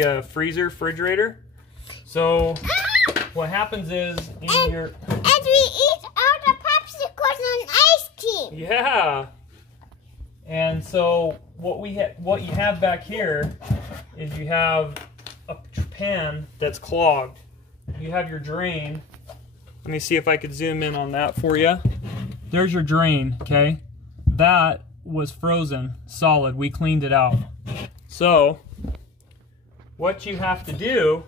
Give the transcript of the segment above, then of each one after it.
be a refrigerator. So what happens is and we eat all the popsicles and ice cream. Yeah. And so what you have back here is you have a pan that's clogged. You have your drain. Let me see if I could zoom in on that for you. There's your drain, okay? That was frozen solid. We cleaned it out. So what you have to do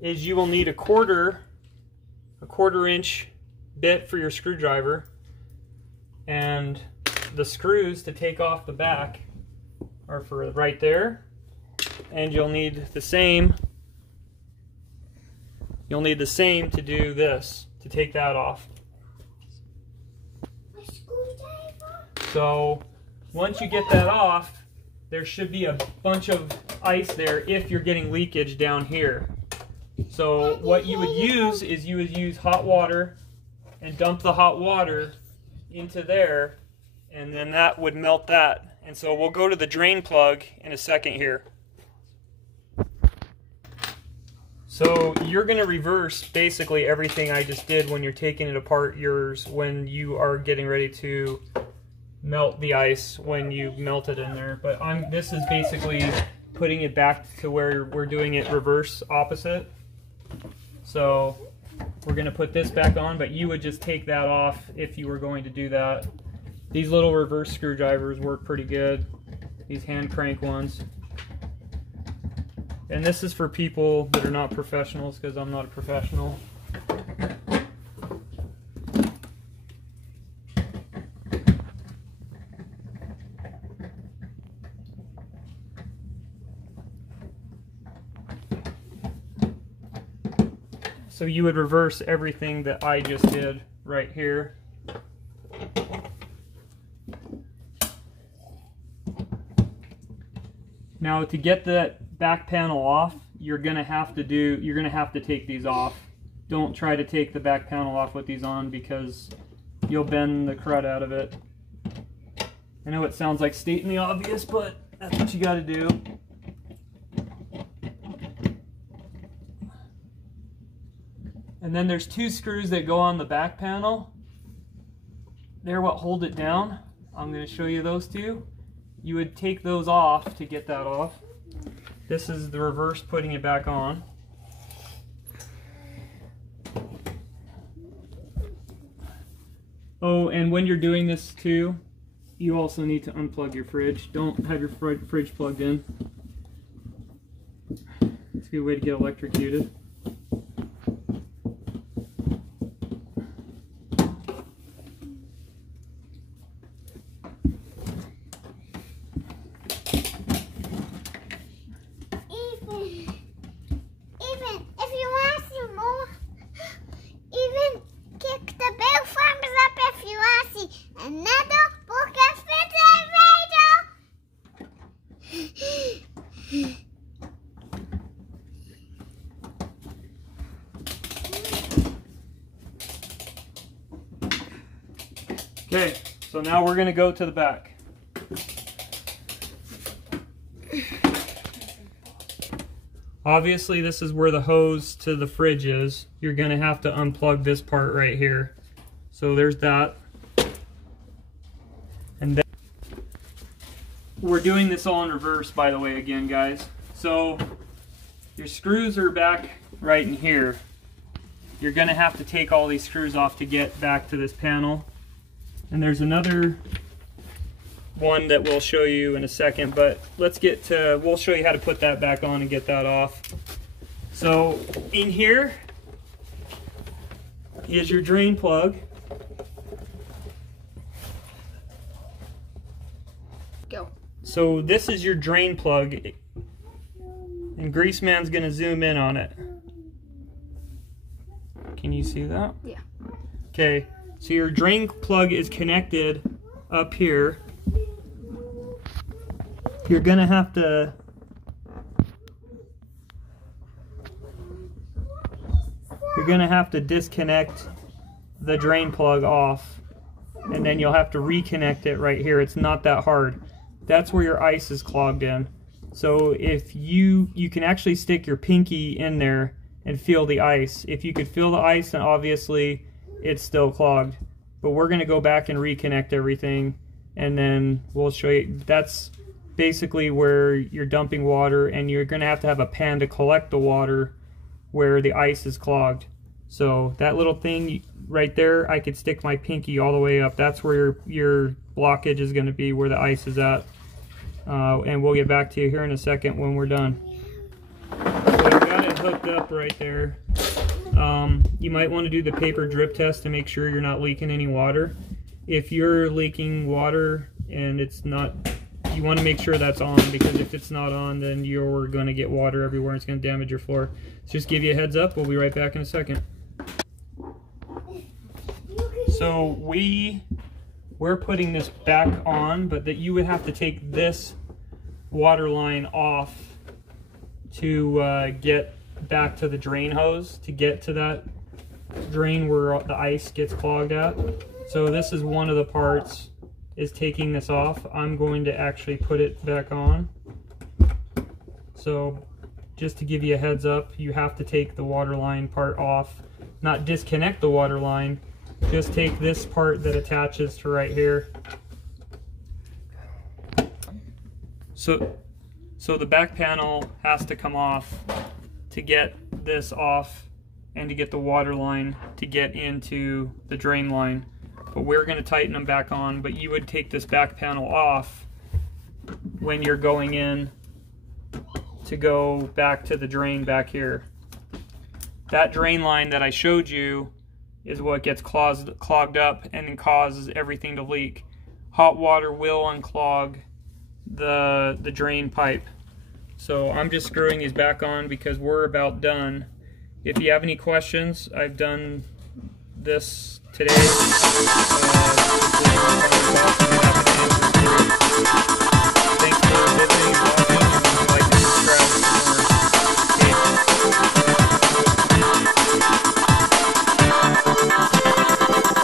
is you will need a quarter inch bit for your screwdriver, and the screws to take off the back are for right there, and you'll need the same to do this, to take that off. So once you get that off, there should be a bunch of ice there if you're getting leakage down here. So what you would use is you would use hot water and dump the hot water into there, and then that would melt that. And so we'll go to the drain plug in a second here. So you're going to reverse basically everything I just did when you're taking it apart when you are getting ready to melt the ice, when you melt it in there. But this is basically putting it back to where we're doing it reverse opposite. So we're going to put this back on, but you would just take that off if you were going to do that. These little reverse screwdrivers work pretty good, these hand crank ones. And this is for people that are not professionals, because I'm not a professional. So you would reverse everything that I just did right here. Now to get that back panel off, you're gonna have to take these off. Don't try to take the back panel off with these on, because you'll bend the crud out of it. I know it sounds like stating the obvious, but that's what you gotta do. And then there's two screws that go on the back panel. They're what hold it down. I'm going to show you those two. You would take those off to get that off. This is the reverse putting it back on. Oh, and when you're doing this too, you also need to unplug your fridge. Don't have your fridge plugged in. It's a good way to get electrocuted. Okay, so now we're going to go to the back. Obviously, this is where the hose to the fridge is. You're going to have to unplug this part right here. So there's that. And then we're doing this all in reverse, by the way, again, guys. So your screws are back right in here. You're going to have to take all these screws off to get back to this panel. And there's another one that we'll show you in a second, but we'll show you how to put that back on and get that off. So in here is your drain plug. Go. So this is your drain plug, and Greaseman's gonna zoom in on it. Can you see that? Yeah. Okay, so your drain plug is connected up here. You're gonna have to disconnect the drain plug off, and then you'll have to reconnect it right here. It's not that hard. That's where your ice is clogged in. So if you can actually stick your pinky in there and feel the ice. If you could feel the ice, then obviously it's still clogged. But we're going to go back and reconnect everything, and then we'll show you. That's basically where you're dumping water, and you're going to have a pan to collect the water where the ice is clogged. So that little thing right there, I could stick my pinky all the way up. That's where your blockage is going to be, where the ice is at. And we'll get back to you here in a second when we're done. So I've got it hooked up right there. You might want to do the paper drip test to make sure you're not leaking any water. If you're leaking water and it's not, you want to make sure that's on, because if it's not on, then you're going to get water everywhere and it's going to damage your floor. So just give you a heads up. We'll be right back in a second. So we're putting this back on, but that you would have to take this water line off to get back to the drain hose, to get to that drain where the ice gets clogged at. So this is one of the parts, is taking this off. I'm going to actually put it back on. So just to give you a heads up, you have to take the water line part off, not disconnect the water line. Just take this part that attaches to right here. So the back panel has to come off to get this off and to get the water line to get into the drain line. But we're going to tighten them back on, but you would take this back panel off when you're going in to go back to the drain back here. That drain line that I showed you is what gets clogged up and causes everything to leak. Hot water will unclog the drain pipe. So I'm just screwing these back on because we're about done. If you have any questions, I've done this today.